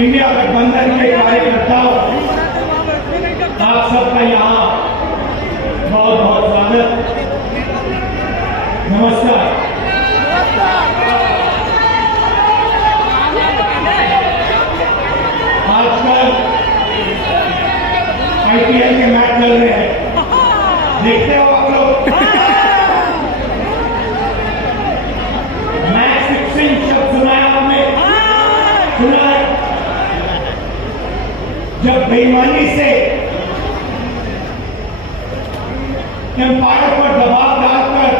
India गठबंधन के कार्यकर्ताओं, आप सबका यहाँ बहुत बहुत स्वागत, नमस्कार। आजकल आईपीएल के मैच चल रहे हैं, देखते हो आप लोग? मैच फिक्सिंग शब्द सुना है आपने? सुना है? जब बेईमानी से एम्पायर पर दबाव डालकर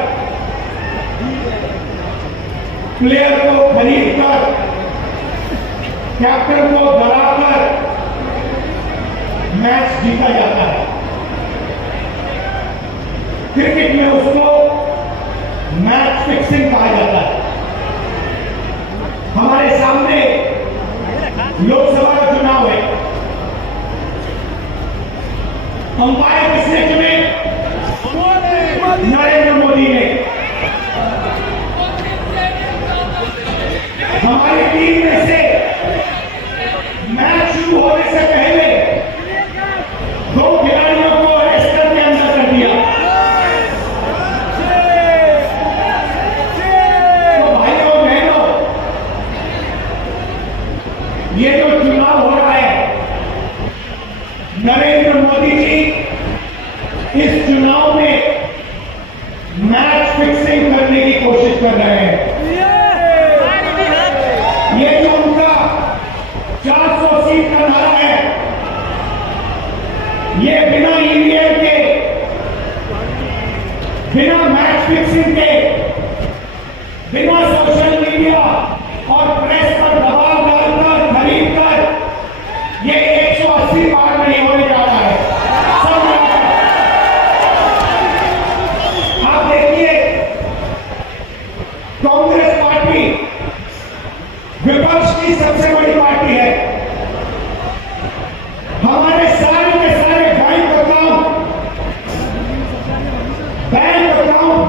प्लेयर को खरीदकर कैप्टन को डराकर मैच जीता जाता है। क्रिकेट में उसको मैच फिक्सिंग कहा जाता है। हमारे सामने लोकसभा का चुनाव है, अंपायर किसने चुने? नरेंद्र मोदी ने। हमारी टीम में से मैच शुरू होने से पहले 2 खिलाड़ियों को अरेस्ट करके अंदर कर दिया। तो भाइयों बहनों, ये जो चुनाव हो रहा है, नरेंद्र मोदी जी इस चुनाव में मैच फिक्सिंग करने की कोशिश कर रहे हैं। ये जो उनका 400 सीट का नारा है, ये बिना ईवीएम के, बिना मैच फिक्सिंग के, बिना सोशल मीडिया और प्रेस पर दबाव डालकर खरीदकर ये 180 पार नहीं होने जा रहा है। सब आप देखिए, कांग्रेस पार्टी विपक्ष की सबसे बड़ी पार्टी है। हमारे सारे के सारे बैंक अकाउंट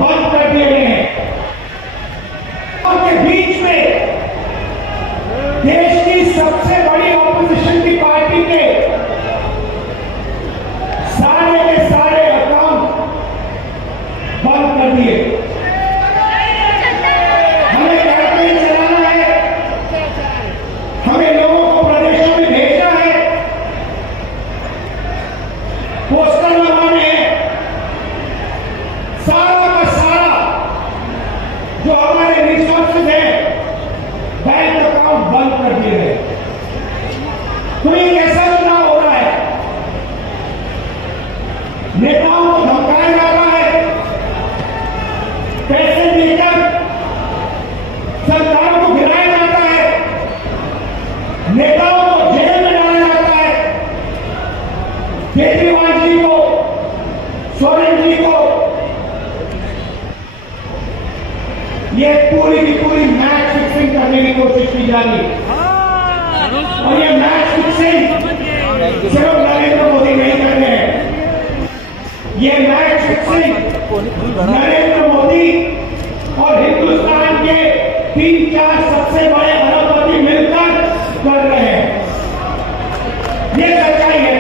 बंद कर दिए गए हैं। के बीच में देश की सबसे बड़ी ऑपोजिशन की पार्टी के सारे अकाउंट बंद कर दिए। हमें कैंपेन चलाना है, हमें लोगों को प्रदेशों में भेजना है, पोस्टर लगाने हैं। सारा का सारा जो हमारे रिसोर्सेज हैं, बैंक अकाउंट बंद कर दिए गए। तो ये कैसा चुनाव हो रहा है? नेताओं को धमकाया जा रहा है, पैसे देकर सरकार को गिराया जाता है, नेताओं को जेल में डाला जाता है। केजरीवाल जी को, सोरेन जी को, ये पूरी की पूरी मैच फिक्सिंग करने की कोशिश की जा रही है। और ये मैच फिक्सिंग सिर्फ नरेंद्र मोदी नहीं कर रहे हैं, ये मैच फिक्सिंग नरेंद्र मोदी और हिंदुस्तान के 3-4 सबसे बड़े अरबपति मिलकर कर रहे हैं। ये सच्चाई है।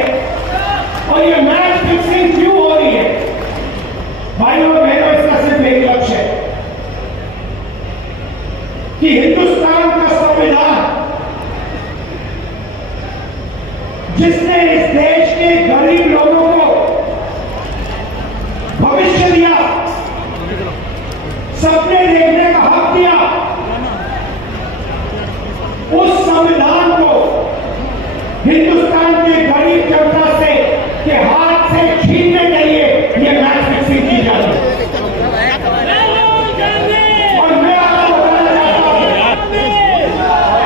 और ये मैच फिक्सिंग क्यों हो रही है? भाइयों बहनों, इसका सिर्फ एक लक्ष्य है कि हिंदुस्तान का संविधान, जिसने इस देश के गरीब लोगों को भविष्य दिया, सपने देखने का हक दिया, उस संविधान को हिंदुस्तान के गरीब जनता से के हाथ से छीनने के लिए ये मैच फिक्सिंग की जा रही है। और मैं आपको बताना चाहता हूं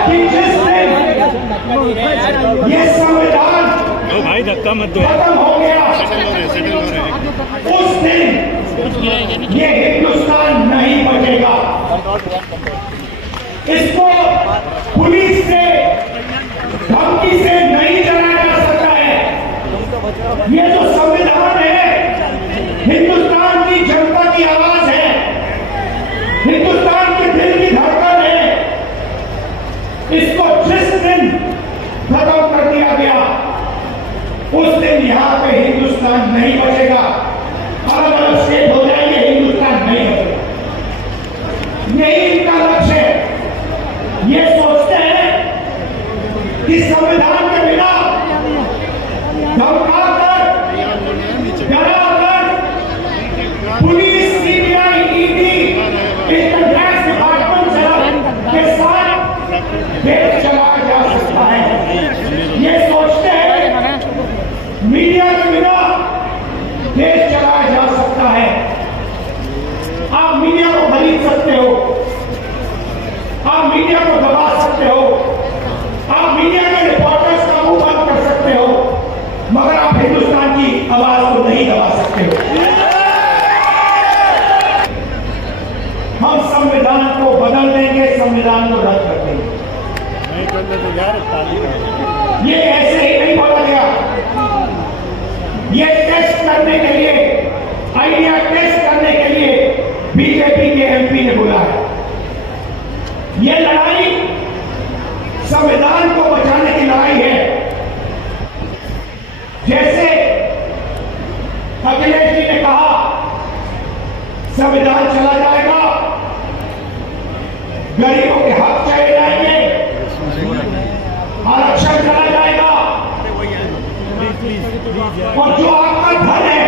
कि जिस दिन ये संविधान भाई धक्का मत दो, खत्म हो गया, उस दिन ये हिंदुस्तान नहीं बचेगा। इसको पुलिस से, धमकी से नहीं चलाया जा सकता है। ये जो संविधान है, हिंदुस्तान की जनता की आवाज है, हिंदुस्तान के दिल की धड़कन है। इसको जिस दिन हिंदुस्तान नहीं बचेगा। अलग अलग स्टेट हो जाएंगे, हिंदुस्तान नहीं बचेगा। यही इनका लक्ष्य है। ये सोचते हैं कि संविधान के बिना धमकाकर, डराकर police, CBI, ED, income tax department के साथ देश चलाया जा सकता है। ये सोचते हैं मीडिया के बिना देश चलाया जा सकता है। आप मीडिया को खरीद सकते हो, आप मीडिया को दबा सकते हो, आप मीडिया के रिपोर्टर्स का मुंह बंद कर सकते हो, मगर आप हिंदुस्तान की आवाज को नहीं दबा सकते हो। हम संविधान को बदल देंगे, संविधान को रद्द कर देंगे। नहीं करने तो यार ताली ये ऐसे ही नहीं बोला गया। ये टेस्ट करने के लिए, आइडिया टेस्ट करने के लिए बीजेपी के एमपी ने बोला है। ये लड़ाई संविधान को बचाने की लड़ाई है। जैसे अखिलेश जी ने कहा संविधान चला जाएगा, गरीबों के हक चले जाएंगे, आरक्षण चला जाएगा, और जो आपका धन है,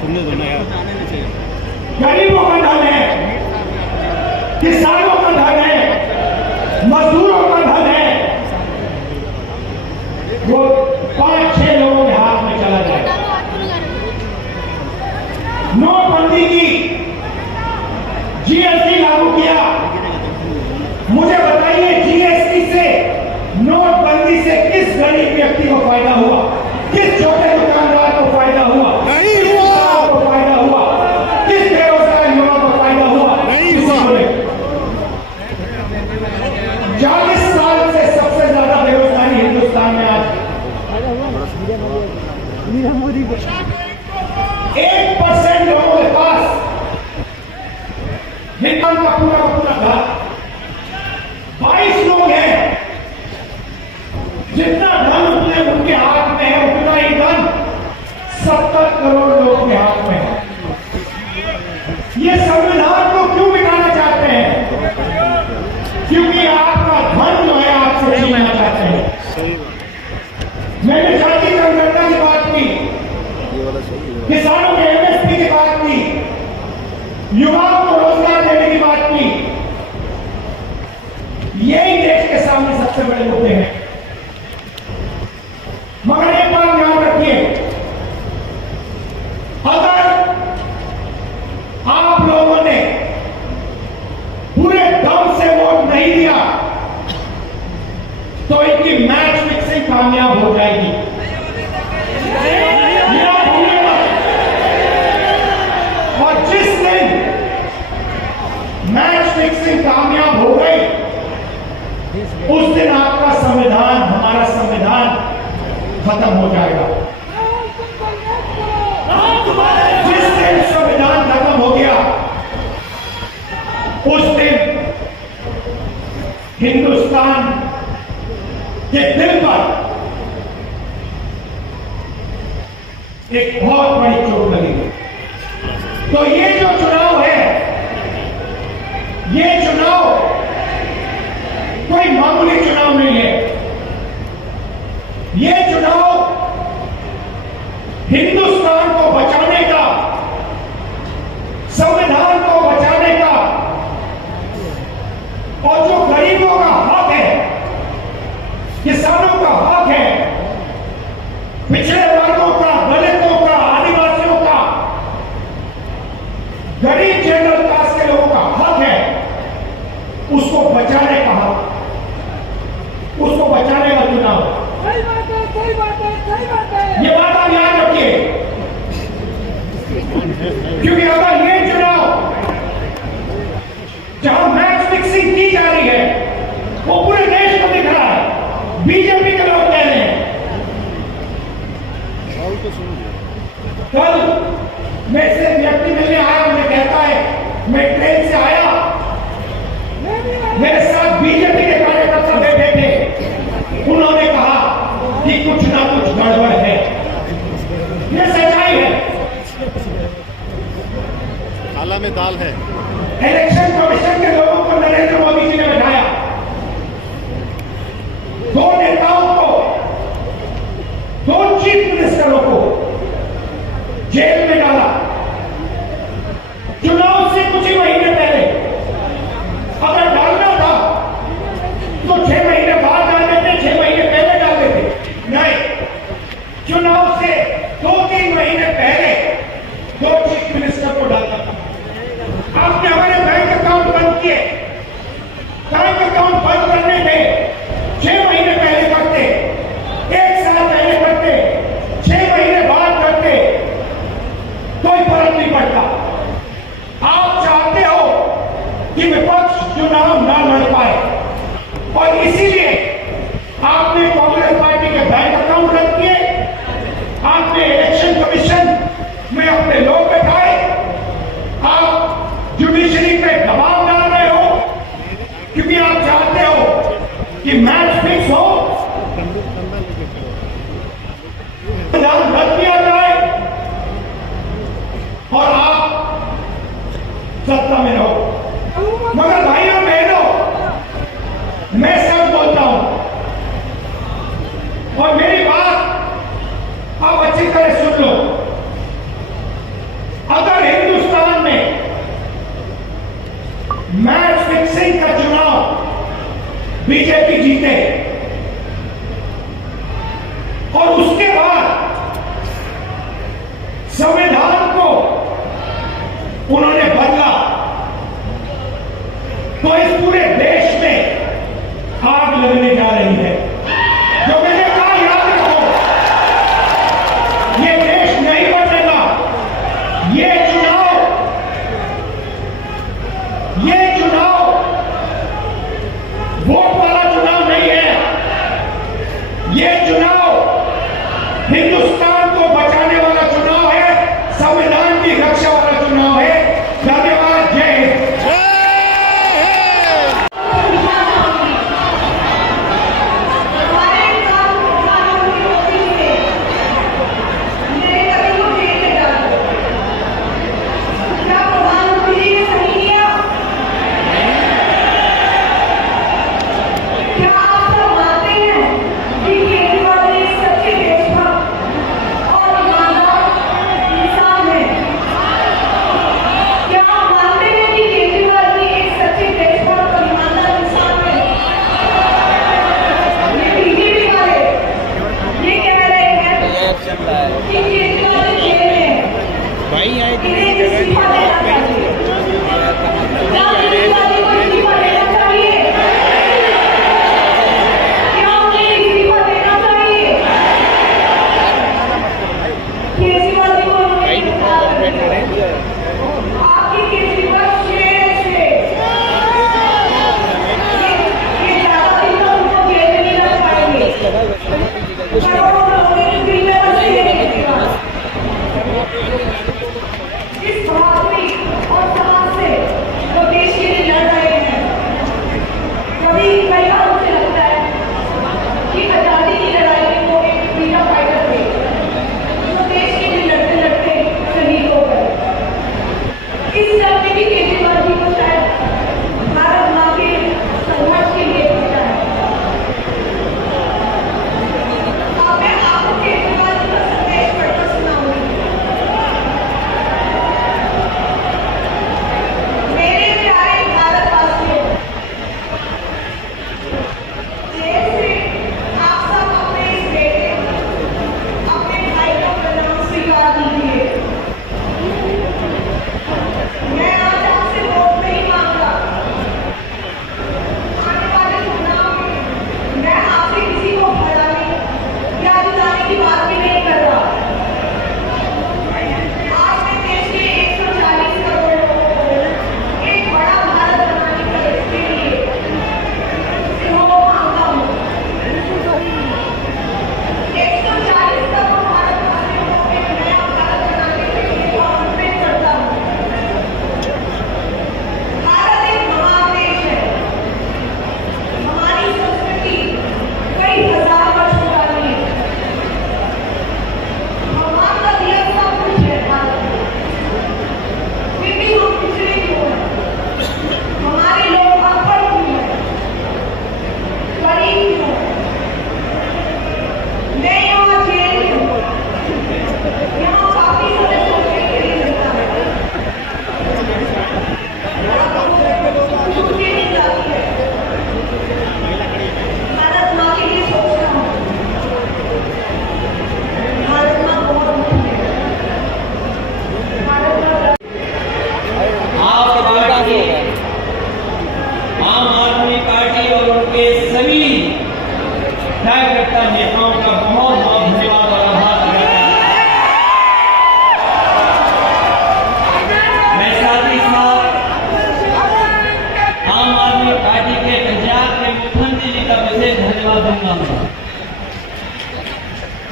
सुनने दो ना यार, गरीबों का धन है, किसानों का धन है, मजदूरों का धन है, वो 5-6 लोगों के हाथ में चला जाएगा। नोटबंदी की, जीएसटी लागू किया। मुझे बताइए जीएसटी से, नोटबंदी से किस गरीब व्यक्ति को फायदा हुआ? किस छोटे दुकानदार को फायदा हुआ? नहीं किस हुआ। किसान को फायदा हुआ? किस बेरोजगार युवा को फायदा हुआ? नहीं किसी हुआ। को नहीं। 40 साल से सबसे ज्यादा बेरोजगारी हिंदुस्तान में आज 1% लोगों के पास हिंदुस्तान का पूरा घर, 22 लोग हैं। जितना धन उनके हाथ में है, उतना ही धन 70 करोड़ लोगों के हाथ में है। ये संविधान को क्यों मिटाना चाहते हैं? क्योंकि आपका धन जो है आपसे छीनना चाहते हैं। मैंने जाति जनगणना की बात की, किसानों के एमएसपी की बात की, युवाओं को रोजगार देने की बात की। यही देश के सामने सबसे बड़े मुद्दे हैं। मगर एक बात ध्यान रखिए, अगर आप लोगों ने पूरे दम से वोट नहीं दिया तो इनकी मैच फिक्सिंग कामयाब हो जाएगी। ये आप भूलिएगा। और जिस दिन मैच फिक्सिंग कामयाब हो गई, उस दिन आपका संविधान, हमारा संविधान खत्म हो जाएगा। जिस दिन संविधान खत्म हो गया, उस दिन हिंदुस्तान के दिल पर एक बहुत बड़ी चोट लगेगी। तो ये जो चुनाव है, ये चुनाव कोई मामूली चुनाव नहीं है। ये चुनाव हिंदुस्तान को बचाने का, संविधान को बचाने का, और जो गरीबों का हक है, किसानों का हक है, पिछड़े वर्गों का, दलितों का, आदिवासियों का, गरीब जनरल कास्ट के लोगों का हक है, उसको बचाने का हक, उसको बचाने का चुनाव। सही बात है, सही बात है, सही बात है। ये बात आप याद रखिए, क्योंकि अगर ये चुनाव जहां मैच फिक्सिंग की जा रही है, वो पूरे देश को दिख रहा है। बीजेपी के लोग कह रहे हैं। कल मैं से व्यक्ति मिलने आया, मुझे कहता है मैं ट्रेन से आया, मेरे साथ बीजेपी के कार्यकर्ता बैठे थे, उन्होंने कहा कि कुछ ना कुछ गड़बड़ है। ये सच्चाई थाला में दाल है। इलेक्शन कमीशन के लोगों को नरेंद्र मोदी जी ने बैठाया, दो नेताओं को, दो चीफ मिनिस्टरों को जेल में डाला। चुनाव से कुछ ही महीने पहले अगर डालना था तो 6 महीने बाद डाल देते, 6 महीने पहले डाल देते। नहीं, चुनाव से 2-3 महीने पहले दो चीफ मिनिस्टर को डालना था। आपने हमारे बैंक अकाउंट बंद किए, बैंक अकाउंट बंद करने में 6 महीने पहले करते, 1 साल पहले करते, 6 महीने बाद करते, कोई फर्क नहीं पड़ता। आप चाहते हो कि विपक्ष चुनाव ना लड़ पाए और इसीलिए आपने कांग्रेस पार्टी के बैंक अकाउंट रद्द किए, आपने इलेक्शन कमीशन में अपने लोग बैठाए, आप जुडिशरी पे दबाव डाल रहे हो क्योंकि आप चाहते हो कि मैच फिक्स हो, विधान रद्द किया जाए और आप सत्ता में रहो। मगर भाइयों बहनों, मैं सब बोलता हूं और मेरी बात आप अच्छी तरह सुन लो। अगर हिंदुस्तान में मैच फिक्सिंग का चुनाव बीजेपी जीते और उसके बाद संविधान को उन्होंने बदला, तो इस पूरे देश में आग लगने जा रही है। जो मैंने कहा, याद रखो, ये देश नहीं बदलेगा। ये चुनाव वोट वाला चुनाव नहीं है। ये चुनाव हिंदुस्तान को बचाने वाला चुनाव है, संविधान की रक्षा वाला चुनाव है। धन्यवाद। जय हिंद।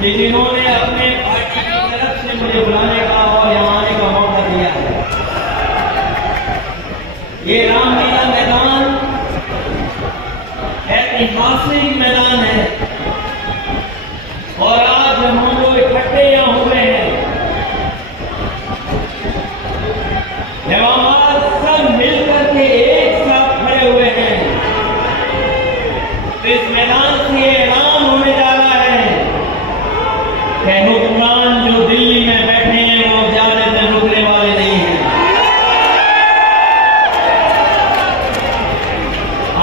कि जिन्होंने अपने पार्टी की तरफ से मुझे बुलाने का और यहाँ आने का मौका दिया है। ये रामलीला मैदान ऐतिहासिक मैदान है और आज हम लोग इकट्ठे यहाँ हुए हैं, जब हम आज सब मिलकर के एक साथ खड़े हुए हैं, तो इस मैदान से ये ऐलान होने जा रहा है कि हुक्मरान जो दिल्ली में बैठे हैं वो ज्यादा दिन रुकने वाले नहीं हैं।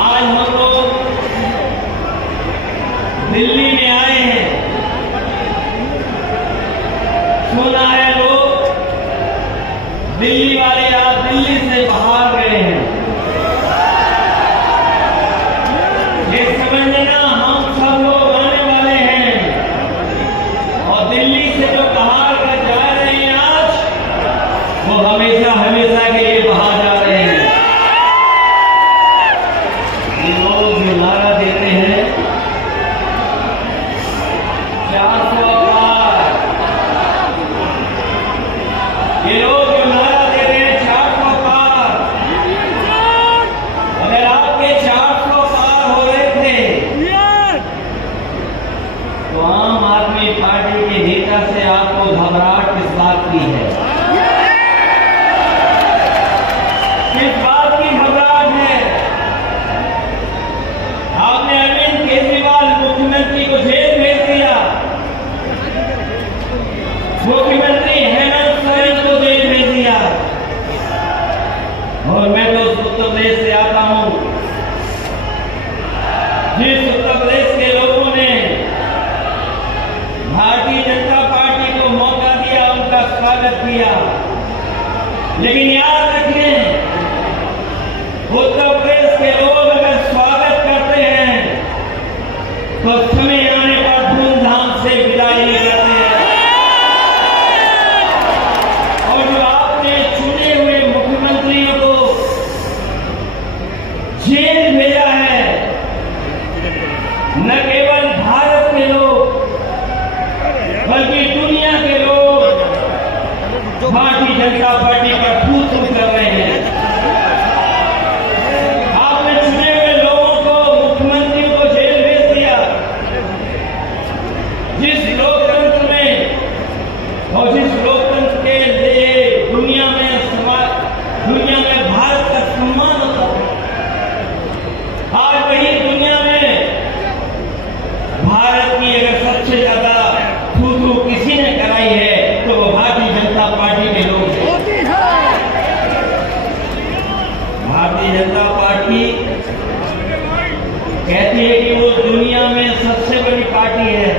आज हम लोग दिल्ली में आए हैं, सुना है लोग दिल्ली वाले आज दिल्ली से बाहर गए हैं। ये समझना हम सब लोग आने वाले हैं और दिल्ली से जो बाहर कर जा रहे हैं आज, वो हमेशा हमेशा के लिए बाहर जा रहे हैं। ये लोग जो नारा देते हैं 400 पार, ये लोग जो नारा दे रहे हैं 400 पार, अगर आपके 400 पार हो रहे थे तो आम आदमी पार्टी के नेता से आपको घबराहट किस बात की है? किस बात की घबराहट है? आपने अरविंद केजरीवाल मुख्यमंत्री को जेल भेज दिया, मुख्यमंत्री हेमंत सोरेन को जेल भेज दिया, और मैं तो उत्तर प्रदेश से आता हूं, जिस उत्तर प्रदेश के लोगों ने भारतीय जनता पार्टी को मौका दिया, उनका स्वागत किया। लेकिन याद रखें, उत्तर प्रदेश के लोग अगर स्वागत करते हैं तो समय आने पर धूमधाम से विदाई नहीं करते हैं। और जो आपने चुने हुए मुख्यमंत्रियों को जेल भेजा है, न केवल भारत के लोग बल्कि दुनिया के लोग भारतीय जनता पार्टी का फूट कर रहे हैं। आपने चुने हुए लोगों को, मुख्यमंत्रियों को जेल भेज दिया। जिस लोकतंत्र में और जिस लोकतंत्र के लिए दुनिया में भारत का सम्मान होता है, आज वही दुनिया में भारत की अगर सबसे ज्यादा थू किसी ने कराई है तो वो भारतीय जनता पार्टी के लोग हैं। भारतीय जनता पार्टी कहती है कि वो दुनिया में सबसे बड़ी पार्टी है,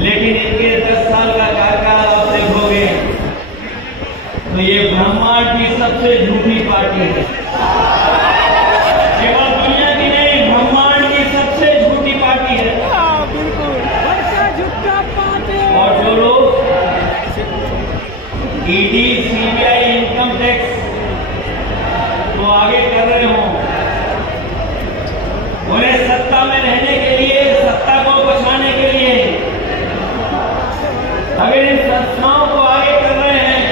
लेकिन इनके 10 साल का कार्यकाल आप देखोगे तो ये ब्रह्मांड की सबसे झूठी पार्टी है। केवल दुनिया की नहीं, ब्रह्मांड की सबसे झूठी पार्टी है। और जो लोग ईडी, सीबीआई, इनकम टैक्स को आगे कर रहे हो, उन्हें सत्ता में रहने के लिए, सत्ता को बचाने के लिए अगर इन संस्थाओं को आगे कर रहे हैं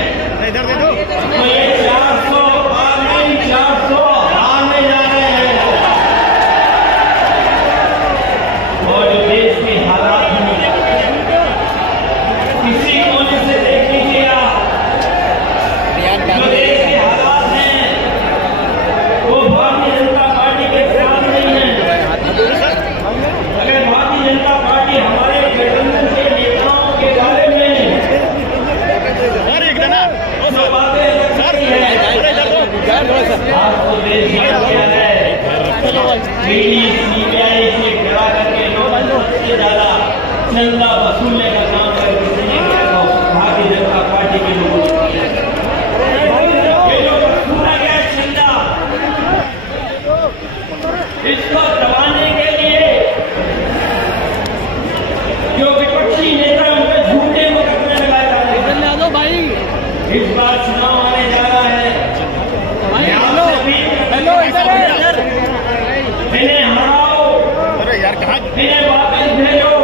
तो ये 400 पार नहीं, 400 हार में जा रहे हैं। और जो देश के हालात हैं, किसी कोने से देख लीजिए आप, जो देश के हालात हैं वो भारतीय जनता पार्टी के खिलाफ नहीं है। अगर भारतीय जनता पार्टी हमारे गठबंधन के नेताओं के बारे में जो बातें करती है, आपको देश क्या है, ईडी, सीबीआई से गिरा करके लोग सबसे ज्यादा चंदा वसूलने का काम कर भारतीय जनता पार्टी के लोगों ने ये जो वसूला गया चंदा, इसको दबाने के लिए जो विपक्षी नेता उनके झूठे मुकदमे लगाए जा रहे हैं। इस बार चुनाव आने जा रहा है, इन्हें हराओ, इन्हें वापस भेजो।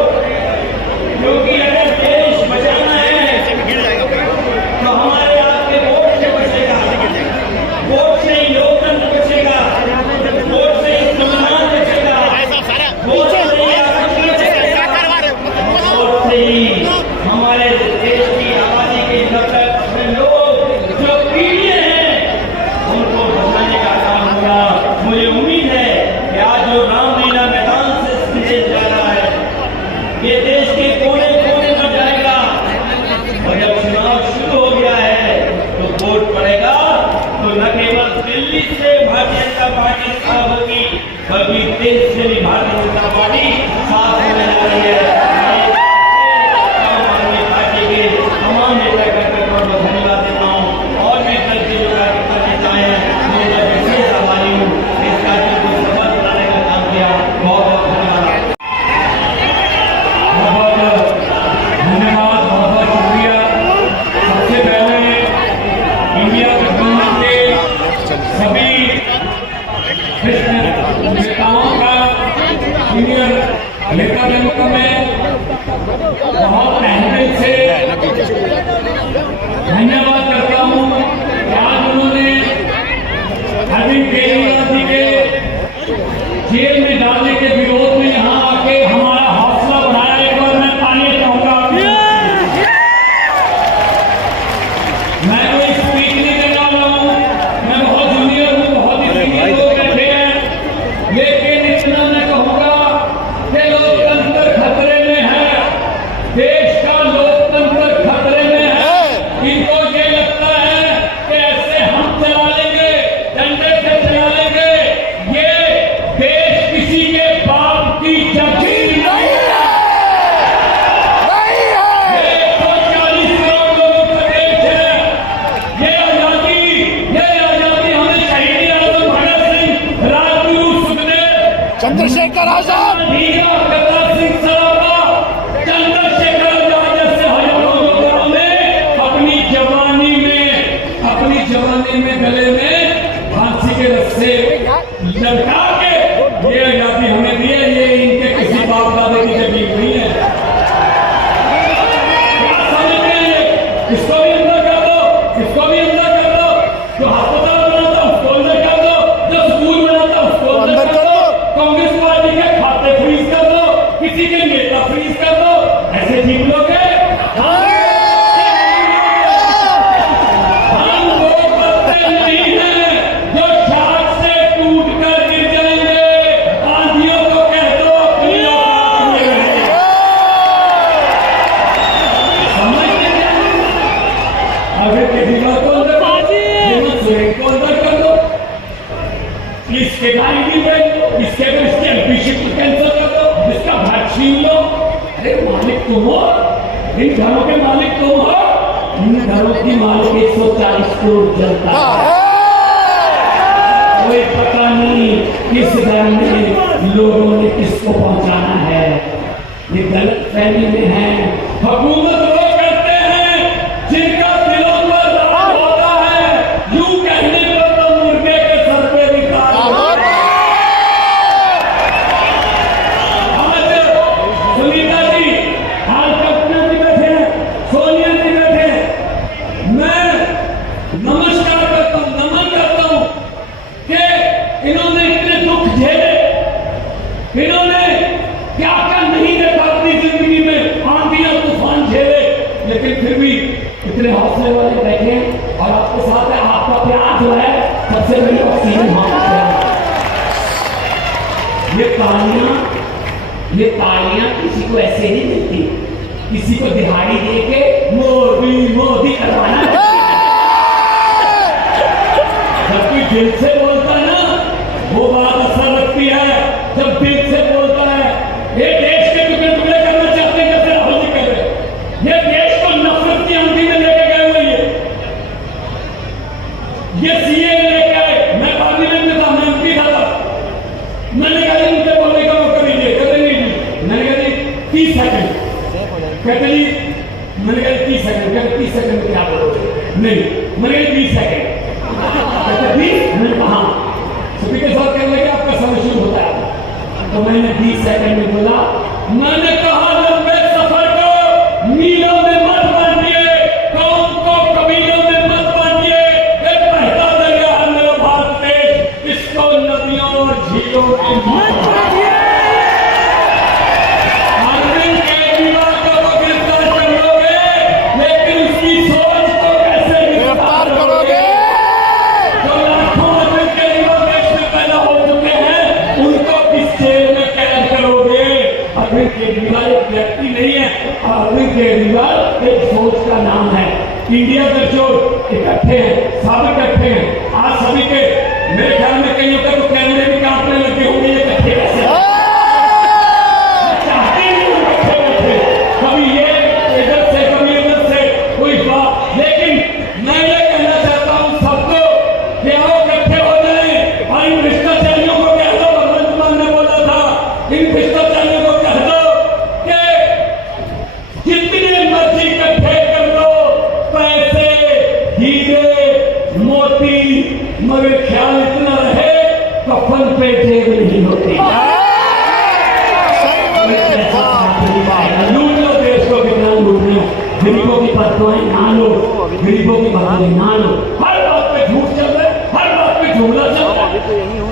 न केवल दिल्ली से भारतीय जनता पार्टी साफ होगी बल्कि देश से भी भारतीय जनता पार्टी साफ होने जा रही है। आम आदमी पार्टी के तमाम नेता कार्यकर्ताओं को धन्यवाद देता हूँ और भी कल से जो कार्यकर्ता नेता है उनका विशेष आभारी हूँ। इस कार्यक्रम को सफल बनाने का काम किया, बहुत बहुत धन्यवाद। धन्यवाद, बहुत बहुत शुक्रिया। सबसे पहले इंडिया गठबंधन के सभी नेताओं का सीनियर नेता को मैं बहुत तहे से धन्यवाद करता हूँ कि आज उन्होंने अरविंद केजरीवाल जी के जेल में डालने के विरोध में यहाँ आके हमारा हौसला बढ़ाया। एक बार मैं तालियां चाहूंगा। मैं कोई स्पीच नहीं करने वाला हूँ, मैं बहुत जूनियर हूँ, बहुत ही सीनियर लोग बैठे हैं, लेकिन इतना मैं कहूंगा कि लोकतंत्र खतरे में है, देश का लोकतंत्र खतरे में है। इनको ये लगता है कि ऐसे हम चला लेंगे, डंडे से चला लेंगे, ये देश किसी के बाप की जमीन नहीं है। 140 करोड़ लोगों का देश है। ये आजादी हमें शहीद आजम भगत सिंह, राजगुरु सुखदेव, चंद्रशेखर आजाद, हीरा करतार सिंह सराबा, चंद्रशेखर आजाद जैसे हजारों लोगों ने अपनी जवानी में गले में फांसी के रस्से लटका के ये आजादी हमें दी है। ये इनके किसी बाप दादे की जमीन नहीं है। क्या समझते हैं? इसको भी अंदर कर दो, इसको भी अंदर कर दो। जो अस्पताल बनाता उसको अंदर कर दो, जो स्कूल बनाता उसको अंदर कर दो। कांग्रेस पार्टी के खाते फ्रीज कर दो, किसी के नेता फ्रीज कर दो। ऐसे जीत लोगे? हम वो पत्ते नहीं हैं जो छाछ से टूट कर गिर जाएंगे। आंधियों को कह दो अपनी औकात में रहे। समझते हैं? अगर केजरीवाल को अंदर कर दो, हेमंत सोरेन को अंदर कर दो, इसके गारंटी पे इसके एमपीशिप को कैंसिल कर दो, इसका भाग छीन लो। अरे मालिक तुम हो, इन घरों के मालिक तुम हो। इन घरों की मालिक 140 करोड़ जनता है। कोई पता नहीं किस घर में लोगों ने किसको पहुंचाना है। ये गलत फहमी में है। हुकूमत वो करते हैं जिनका दिलों पर राज होता है। यूं कहने पर तो मुर्गे के सर पे भी ताज होता है। आज सुनीता जी, आज कल्पना जी बैठे हैं, सोनिया जी बैठे हैं। मैं नमस्कार करता हूँ, नमन करता हूँ कि इन्होंने इतने दुख झेले, इन्होंने क्या क्या नहीं देखा अपनी जिंदगी में, आंधियां तूफान झेले, लेकिन फिर भी इतने हौसले वाले बैठे और आपके साथ है। आपका प्यार जो है सबसे बड़ी ऑक्सीजन मांगते हैं। ये तालियां किसी को ऐसे नहीं मिलती, किसी को दिहाड़ी दे के मोदी करवाना है। जब कोई दिल से बोलता है ना, वो बात असर रखती है। जब दिल से बोलता है, ये देश के टुकड़े टुकड़े करना चाहते हैं जैसे राहुल जी कर रहे हैं। ये देश को नफरत की आंधी में लेके गए हुए हैं। ये सीए लेके आए। मैं पार्लियामेंट में था, मैं एमपी था। मैंने कहा उनसे बोलने का मौका दीजिए, कहते नहीं। मैंने कहा 30 सेकंड, कहते नहीं। मैंने कहा 30 सेकंड, कहते 30 सेकंड में क्या बोलोगे? नहीं, मैंने कहा 20 सेकंड, कहते 20। मैंने कहा स्पीकर साहब कहने लगे आपका समय शुरू होता है। तो मैंने 20 सेकंड में बोला, मैंने कहा लंबे सफर को मीलों में मत बांटिए, कौम को कबीलों में मत बांटिए। एक बहता दरिया है मेरा भारत देश, इसको नदियों और झीलों में मत बांटिए। अरविंद केजरीवाल को तो गिरफ्तार कर लोगे, लेकिन उसकी सोच को कैसे गिरफ्तार करोगे? जो लाखों अरविंद केजरीवाल देश में पैदा हो चुके हैं, उनको किस जेल में कैद करोगे? अरविंद केजरीवाल एक व्यक्ति नहीं है, अरविंद केजरीवाल एक सोच का नाम है। इंडिया का जो इकट्ठे हैं, सब इकट्ठे हैं। आज मोती, मगर ख्याल इतना रहे कफन पे जेब नहीं होती। लूट लो देश को, कितना लूट लो, गरीबों की बददुआएं ना लो, गरीबों की बददुआएं ना लो। हर बात पे झूठ चल रहा है, हर बात पे जुमला चल रहा है,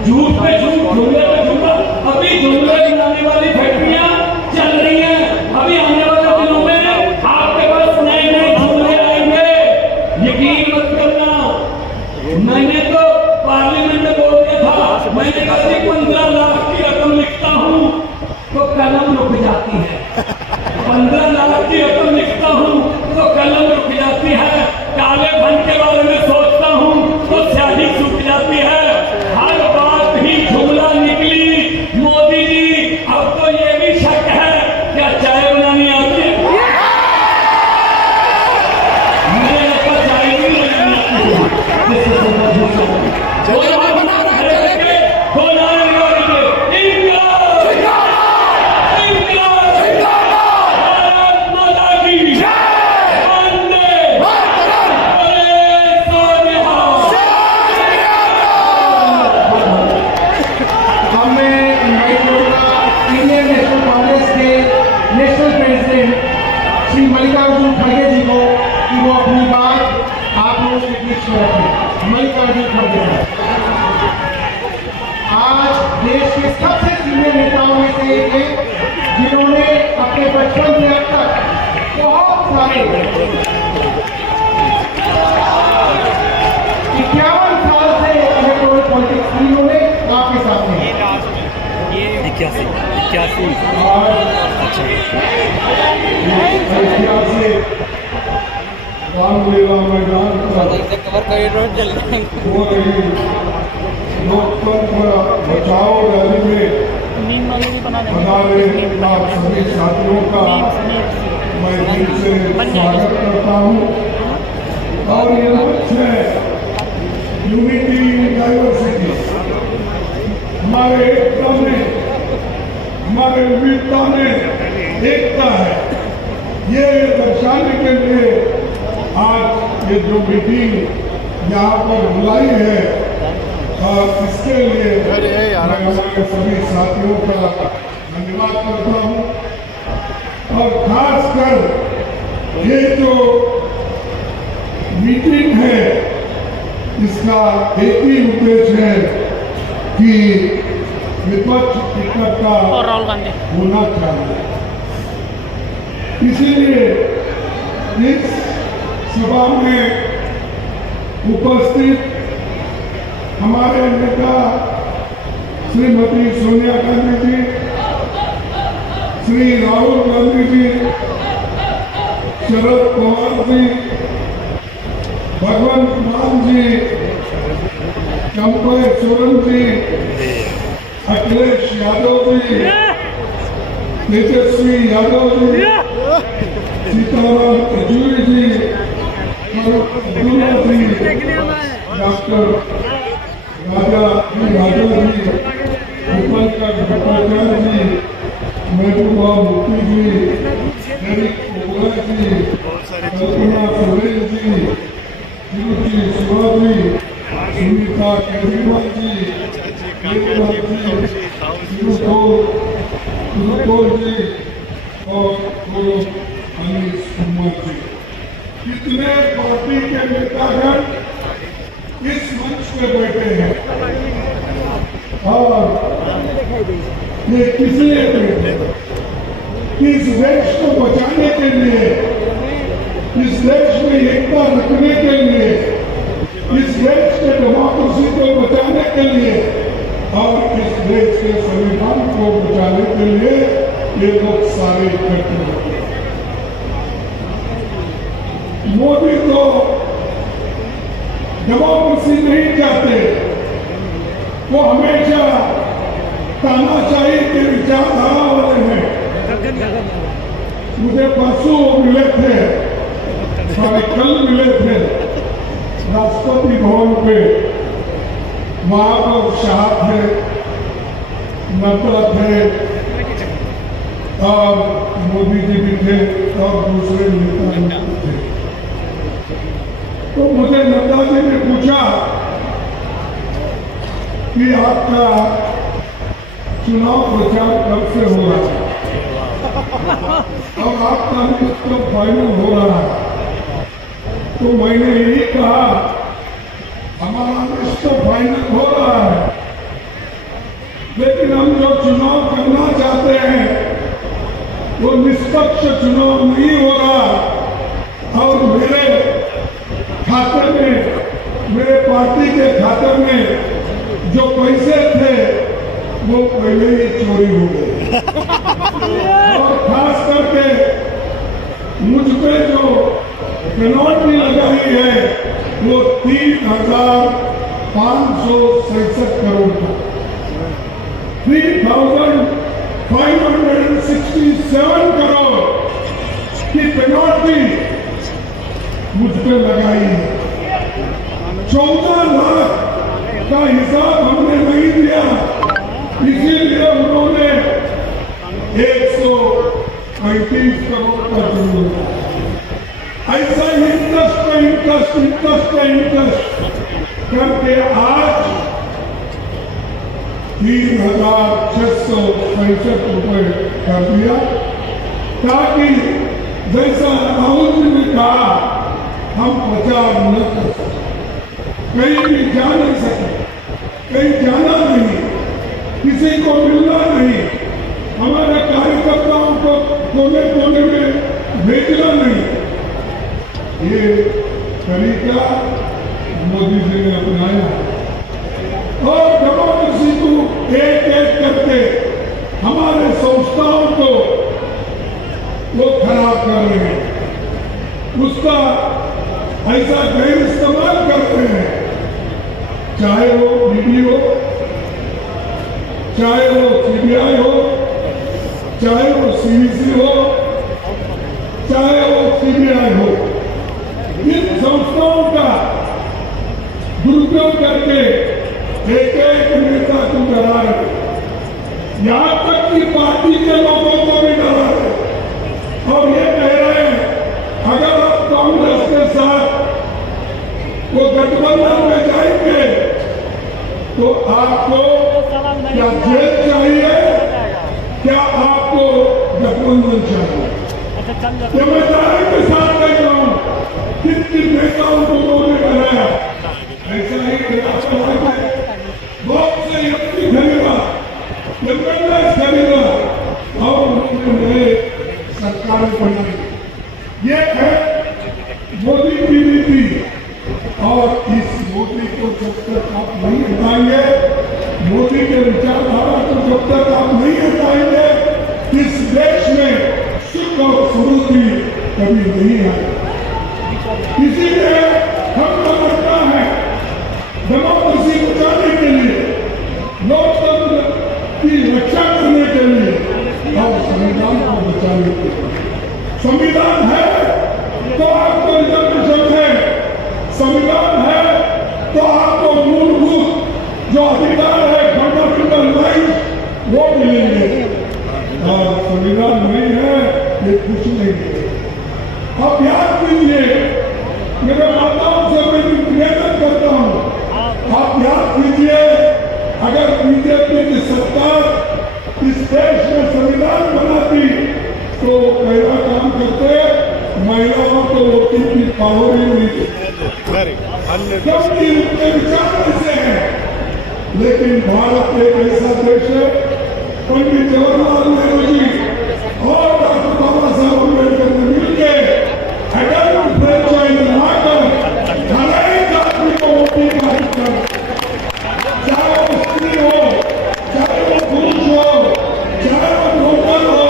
झूठ पे झूठ, जुमले पे जुमला। अभी जुमले बनाने वाली फैक्ट्रियां चल रही हैं। अभी आने वाले दिनों में आपके पास नए नए जुमले आएंगे, यकीन मत करना। मैंने तो पार्लियामेंट में बोल दिया था, मैंने कहा कि 15 लाख की रकम लिखता हूँ तो कलम रुक जाती है, 15 लाख की रकम लिखता हूँ तो कलम रुक जाती है, काले धन के बारे में सोचता हूँ तो स्याही सूख जाती है। हर बात ही जुमला निकली। मोदी जी, अब तो ये भी शक है क्या चाय बनानी आती है? मुझे लगता चाय भी नहीं बनानी आती है। श्री मल्लिकार्जुन खड़गे जी को कि वो अपनी बात आप लोगों के बीच में रखें। मल्लिकार्जुन खड़गे जी आज देश के सबसे सीनियर नेताओं में से एक हैं, जिन्होंने अपने बचपन से अब तक बहुत सारे 51 साल से इलेक्टोरल पॉलिटिक्स की, उन्होंने आपके साथ हैं। 81 रामलीला मैदान पर हो रही लोकतंत्र बचाओ रैली में हमारे आप सभी साथियों का मैं दिल से स्वागत करता हूँ। और ये मंच है यूनिटी इन डाइवर्सिटी, हमारे एकता में, हमारे विविधता में एकता है, ये दर्शाने के लिए आज ये जो मीटिंग यहाँ पर बुलाई है, और इसके लिए मैं हमारे सभी साथियों का धन्यवाद करता हूँ। और खासकर ये जो मीटिंग है, इसका एक ही उद्देश्य है कि विपक्ष इकट्ठा होना चाहिए। इसीलिए इस सभा में उपस्थित हमारे नेता श्रीमती सोनिया गांधी जी, श्री राहुल गांधी जी, शरद पवार जी, भगवंत मान जी, चंपा सोरेन जी, अखिलेश यादव जी, तेजस्वी यादव जी, सीताराम येचुरी जी, अब्दुल्ला जी, डॉक्टर राजा जी, उपलकर भट्टाचार्य जी, महबूबा मुफ्ती जी, एरिक ओबरा जी, कल्पना सोरेन जी, तिरुचि शिवा जी, सुनीता केजरीवाल जी, तिरुतोल जी और अनिश कुमार जी, कितने पार्टी के नेतागण इस मंच पे बैठे हैं। और ये किस लिए बैठे? इस देश को बचाने के लिए, इस देश में एकता रखने के लिए, इस देश के डेमोक्रेसी को बचाने के लिए और इस देश के संविधान को बचाने के लिए ये लोग सारे इकट्ठे होते हैं। मोदी तो डेमोक्रेसी नहीं चाहते, वो हमेशा तानाशाही के विचारधारा वाले हैं। मुझे परसों मिले थे, कल मिले थे राष्ट्रपति भवन पे, वहां पर शाह थे, नड्डा थे और मोदी जी भी थे और दूसरे नेता थे। तो मुझे नड्डा जी ने पूछा कि आपका चुनाव प्रचार कब से हो रहा है और आपका लिस्ट कब फाइनल हो रहा है। तो मैंने यही कहा हमारा लिस्ट तो फाइनल हो रहा है, लेकिन हम जो चुनाव करना चाहते हैं वो निष्पक्ष चुनाव नहीं हो रहा। और मेरे खाते में, मेरे पार्टी के खाते में जो पैसे थे वो पहले ही चोरी हो गए। और खास करके मुझ पे जो पेनल्टी लगाई है वो 3,567 करोड़ का, 3,567 करोड़ की पेनल्टी मुझ पे लगाई है। 14 लाख का हिसाब हमने नहीं दिया, इसीलिए उन्होंने 135 करोड़ का जुर्म। ऐसा इंटरेस्ट करके आज 3,665 रुपए कर दिया, ताकि जैसा राहुल जी ने कहा हम प्रचार न कर सके, कहीं भी जा नहीं सके, कहीं जाना नहीं, किसी को मिलना नहीं, हमारे कार्यकर्ताओं को कोने कोने में भेजना नहीं। ये तरीका मोदी जी ने अपनाया और डेमोक्रेसी को एक एक करके हमारे संस्थाओं को वो खराब कर रहे हैं, उसका ऐसा गैर इस्तेमाल कर रहे हैं, चाहे वो ईडी हो, चाहे वो सीबीआई हो, चाहे वो सीवीसी हो, चाहे वो सीबीआई हो। इन संस्थाओं का दुरुपयोग करके एक एक नेता को डरा रहे, यहां तक कि पार्टी के लोगों को भी डरा रहे और ये कह रहे हैं अगर आप कांग्रेस के साथ वो गठबंधन में जाएंगे तो आपको क्या जेल चाहिए, क्या आपको गठबंधन चाहिए। ये मैं तारीख के साथ कह रहा हूं, किन किन नेताओं को उन्होंने बनाया। ऐसा ही बहुत से एमपी खरीदा, एमएलए खरीदा और उन्होंने सरकारें बनाई। ये है मोदी की नीति। और इस मोदी को जब तक आप नहीं हटाएंगे, मोदी के विचारधारा को जब तक आप नहीं हटाएंगे, इस देश में सुख और समृद्धि कभी नहीं आएगी। इसीलिए हमको लगता है डेमोक्रेसी बचाने के लिए, लोकतंत्र की रक्षा करने के लिए और संविधान को बचाने के लिए, संविधान है तो आपको रिजर्वेशन है, संविधान है तो आपको मूलभूत जो अधिकार है, फंडामेंटल राइट, वो मिलेंगे। और संविधान नहीं है ये कुछ नहीं है। आप याद कीजिए, मेरे माताओं से मैं निवेदन करता हूं, आप याद कीजिए अगर बीजेपी की सरकार इस देश में संविधान बनाती तो पहला काम करते महिलाओं को वोटिंग की पावर ही नहीं देती, क्योंकि उनके विचार ऐसे हैं। लेकिन भारत एक ऐसा देश है, पंडित जवाहरलाल नेहरू जी और डॉक्टर बाबा साहब अम्बेडकर ने मिलकर अडल्ट फ्रेंचाइज लाकर हर एक आदमी को वोटिंग का हक दिया, चाहे वो स्त्री हो, चाहे वो पुरुष हो, चाहे वो नौकर हो,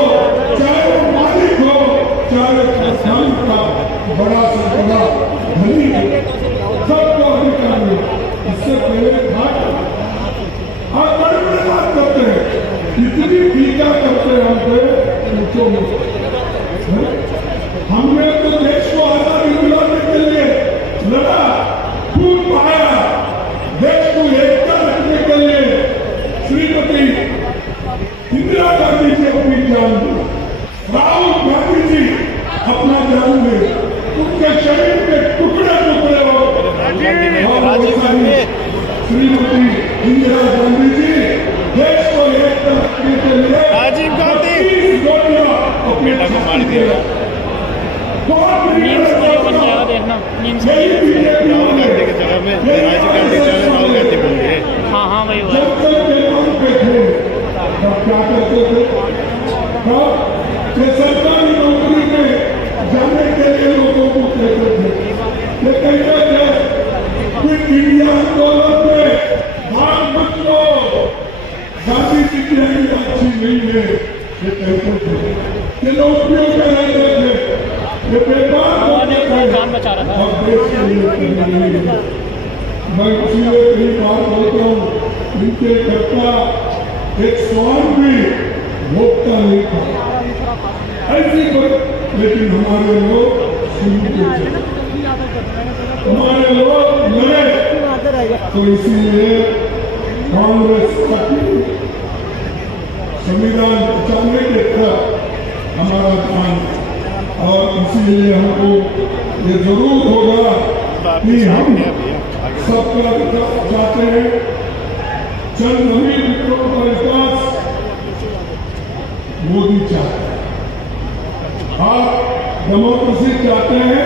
चाहे वो मालिक हो, चाहे किसान का बड़ा से बड़ा धनी हो, सबको अधिकार मिला। इससे पहले बात आप बड़ी बड़ी बात करते हैं, इतनी टीका करते हैं हम पे पूछो मत। हमने तो देश को आजादी दिलाने के लिए लड़ा, खून बहाया, देश को एकता रखने के लिए श्रीमती इंदिरा गांधी जी अपनी जान दी, राहुल गांधी जी अपना जान दे, उनके शरीर के टुकड़े टुकड़े हो। और श्रीमती इंदिरा गांधी पार्टी दिया। कौन मीम्स वीडियो बन जाएगा देखना मीम्स यही बीजेपी राहुल गांधी की जगह में राजीव गांधी चले राहुल गांधी बोल रहे हैं। हाँ वही हुआ जब तक के नाम पे थे तब क्या करते थे? ये सरकारी नौकरी में जाने के लिए लोगों को कहते थे, ये कहते थे कि इंडिया आंदोलन में भाग मत लो, गांधी जी की आइडिया अच्छी नहीं है, ये कहते थे। ये नौकरियों के रहते थे, ये व्यापार होने थे जान बचा रहा था। और देश के लिए करने लगे। मैं इसलिए कई बार बोलता हूँ, इनके करता एक स्वान भी भोगता नहीं था ऐसी बात, लेकिन हमारे लोग सुनते थे, हमारे लोग लड़े। तो इसीलिए कांग्रेस पार्टी संविधान बचाने के तरफ हमारा ध्यान, और इसीलिए हमको ये जरूर होगा कि हम सबका विकास चाहते हैं, चंद अमीर मित्रों का विकास मोदी चाहते हैं। आप डेमोक्रेसी चाहते हैं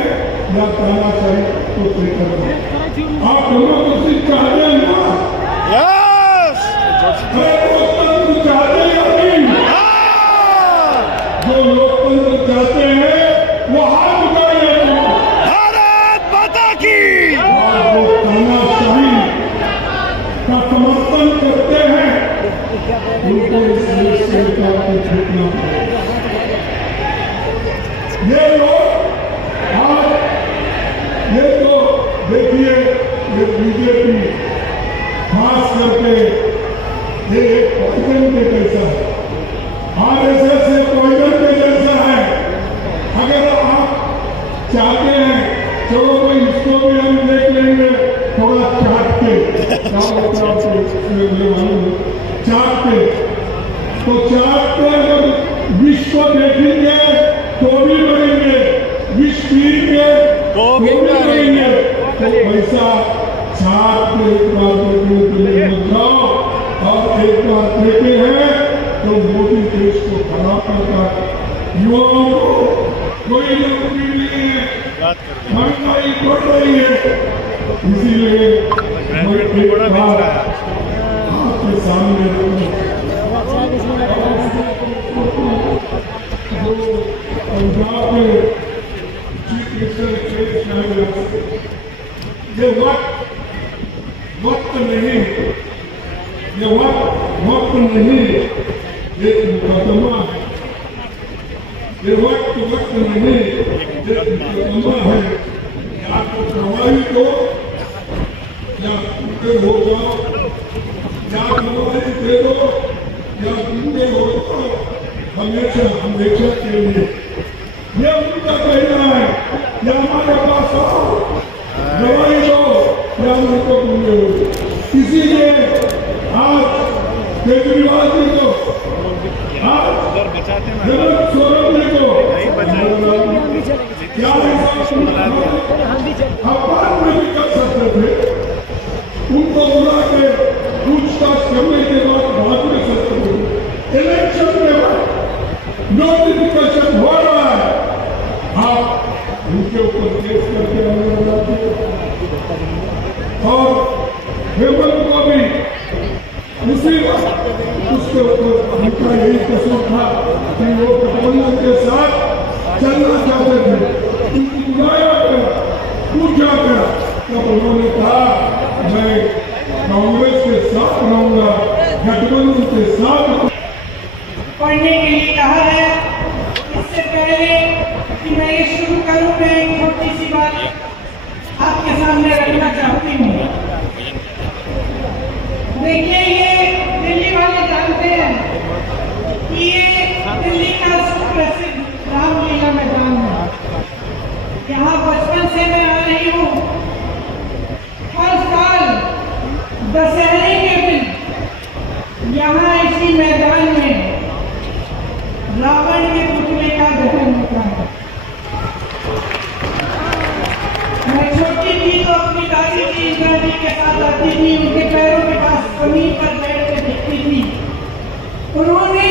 या तानाशाही को तय करना? आप डेमोक्रेसी चाहते हैं ना? लोकतंत्र चाहते हैं या नहीं? जो लोकतंत्र चाहते हैं वो हाथ उठाइए। भारत माता की। और जो तानाशाही का समर्थन करते हैं उनको इस देश से को छूटना पड़ेगा। ये लोग आज ये तो देखिए, ये बीजेपी खास करके ये एक पॉइजन के जैसा है, आरएसएस से पॉइजन के जैसा है। अगर आप चाहते हैं चलो भाई इसको भी हम देख लेंगे थोड़ा चाट के, तो चाट के अगर विष को देखेंगे तो भी बढ़ेंगे, विष पीएंगे तो भी बढ़ेंगे। तो पैसा चाट के एक बार देखने के लिए मत जाओ, और एक बार देते हैं तो मोदी देश को खराब करता है। युवाओं को कोई नौकरी नहीं है, महंगाई बढ़ रही है, इसीलिए आपके सामने पंजाब में चीफ मिनिस्टर ये वक्त नहीं, ये वक्त नहीं, ये मुकदमा है। ये वक्त नहीं, ये मुकदमा है। या तो गवाही दो या टुकड़े हो जाओ, या गवाही दे दो या टुकड़े हो जाओ, हमेशा हमेशा के लिए। ये उनका कहना है, या हमारे पास आओ गवाही दो या उनको टुकड़े हो। इसीलिए आज केजरीवाल जी को, आज हेमंत सोरेन जी को क्या अपार में भी कर सकते थे, उनको बुला के पूछताछ करने के बाद भाग नहीं सकते थे। इलेक्शन में नोटिफिकेशन हो रहा है, आप उनके ऊपर केस करके अंदर जाते और हेमंत को भी उसी वक्त उसके ऊपर उनका यही कसूर था कि वो गठबंधन के साथ चलना चाहते थे। उनको बुलाया गया, पूछा गया, तब उन्होंने कहा मैं कांग्रेस के साथ रहूंगा, गठबंधन के साथ। पढ़ने के लिए कहा है। इससे पहले कि मैं ये शुरू करूं, मैं एक छोटी सी बात आपके सामने रखना चाहती हूँ। देखिए, ये दिल्ली वाले जानते हैं कि ये दिल्ली का सुप्रसिद्ध रामलीला मैदान है। यहाँ बचपन से मैं आ रही हूँ। हर साल दशहरे के दिन यहाँ इसी मैदान में रावण के पुतले का दहन होता है। मैं छोटी थी तो अपनी दादी जी के साथ आती थी, उनके पैरों के पास जमीन पर बैठ कर देखती थी। उन्होंने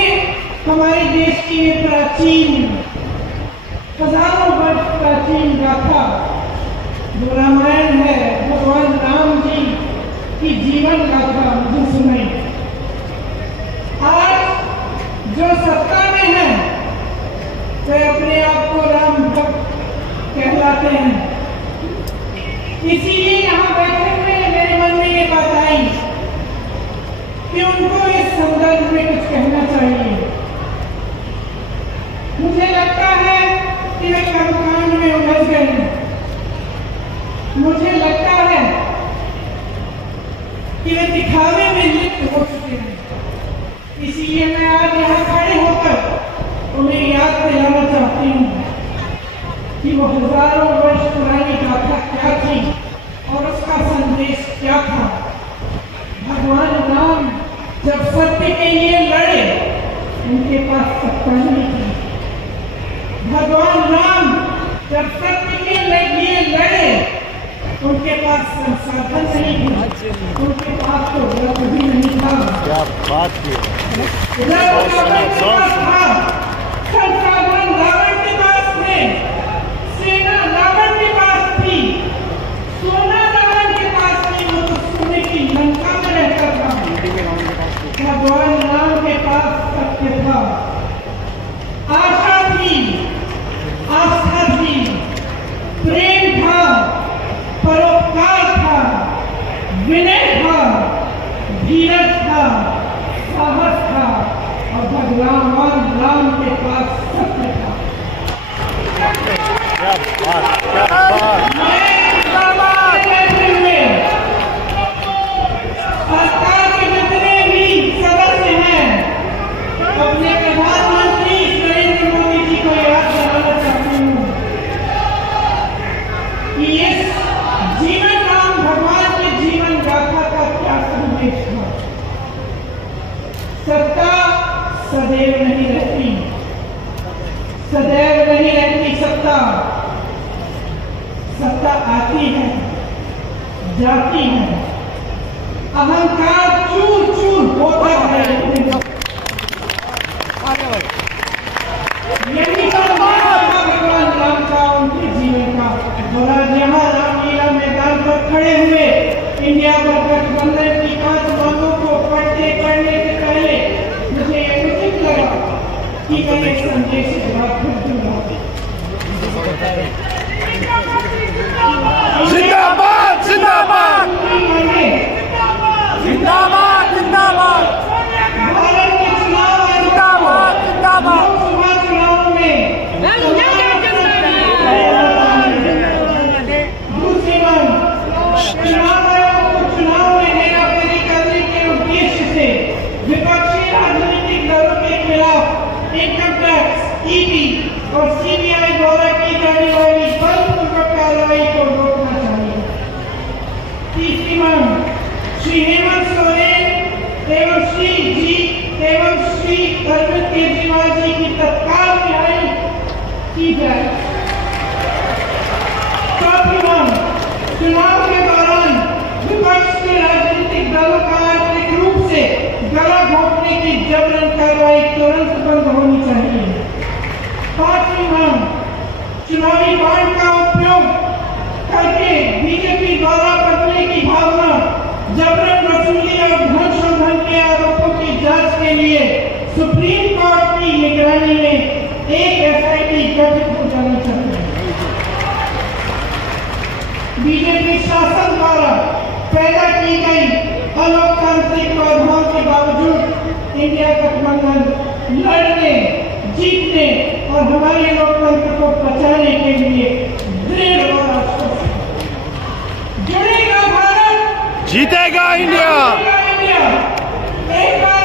हमारे देश की प्राचीन हजारों वर्ष प्राचीन गाथा जो रामायण है, भगवान राम जी की जीवन गाथा मुझे सुनाई। आज जो सत्ता में है वे अपने आप को राम भक्त कहलाते हैं। इसीलिए यहाँ बैठे हुए मेरे मन में ये बात आई कि उनको इस संदर्भ में कुछ कहना चाहिए। मुझे लगता है कि वे कर्मकांड में उलझ गए हैं। मुझे लगता है कि वे दिखावे में लिप्त हो चुके हैं। इसीलिए मैं आज यहाँ खड़े होकर उन्हें याद दिलाना चाहती हूँ कि वो हजारों वर्ष पुरानी गाथा क्या थी और उसका संदेश क्या था। भगवान राम जब सत्य के लिए लड़े उनके पास सत्ता नहीं थी। भगवान राम जब सत्य के लिए लड़े उनके पास संसाधन नहीं थे, उनके पास तो रथ भी नहीं था। क्या बात की संसाधन रावण के पास थे, सेना रावण के पास थी, सोना रावण के पास थी, वो तो सोने की लंका में रहता था। भगवान राम के पास सत्य था, आशा थी, आस्था थी, प्रेम था, परोपकार था, विनय था, धीरज था, साहस था और भगवान राम के पास सत्य था। सरकार के जितने भी सदस्य हैं अपने प्रधानमंत्री नरेंद्र मोदी जी को याद दिलाना चाहती हूँ कि इस जीवन राम भगवान के जीवन गाथा का क्या संदेश था। सत्ता सदैव नहीं रहती, सदैव नहीं रहती सत्ता। सत्ता आती है, जाती है, अहंकार चूर चूर होता है। यही भगवान राम का उनके जीवन का। और आज यहाँ रामलीला मैदान पर खड़े हुए इंडिया पर गठबंधन की 5 मांगों को पढ़ने के पहले मुझे ये उचित लगा कि मैं एक संदेश के बाद फिर दूंगा। जिंदाबाद जिंदाबाद जिंदाबाद जिंदाबाद भारत के चुनाव जिंदाबाद जिंदाबाद लोकसभा चुनाव में दूसरी बार चुनाव में हेराफेरी करने के उद्देश्य से विपक्षी राजनीतिक दलों के खिलाफ इनकम टैक्स, ईडी और सीबीआई द्वारा की जाने वाली बलपूर्वक कार्रवाई को रोकना चाहिए। तीसरी मांग श्री हेमंत सोरेन एवं श्री अरविंद केजरीवाल जी की तत्काल रिहाई की जाए। चौथी मांग चुनाव के दौरान विपक्ष के राजनीतिक दलों का आर्थिक रूप से गला घोंटने की जबरन कार्रवाई तुरंत बंद होनी चाहिए। पांचवी मांग चुनावी बॉन्ड का उपयोग करके बीजेपी द्वारा बदलने की भावना, जबरन वसूली और धन शोधन के आरोपों की जांच के लिए सुप्रीम कोर्ट की निगरानी में एक एसआईटी गठित हो जानी चाहिए। बीजेपी शासन द्वारा पैदा की गई अलोकतांत्रिक बाधाओं के बावजूद इंडिया गठबंधन लड़ने, जीतने और हमारे लोकतंत्र को बचाने के लिए दृढ़ और आश्वस्त जुड़ेगा भारत, जीतेगा इंडिया। एक बार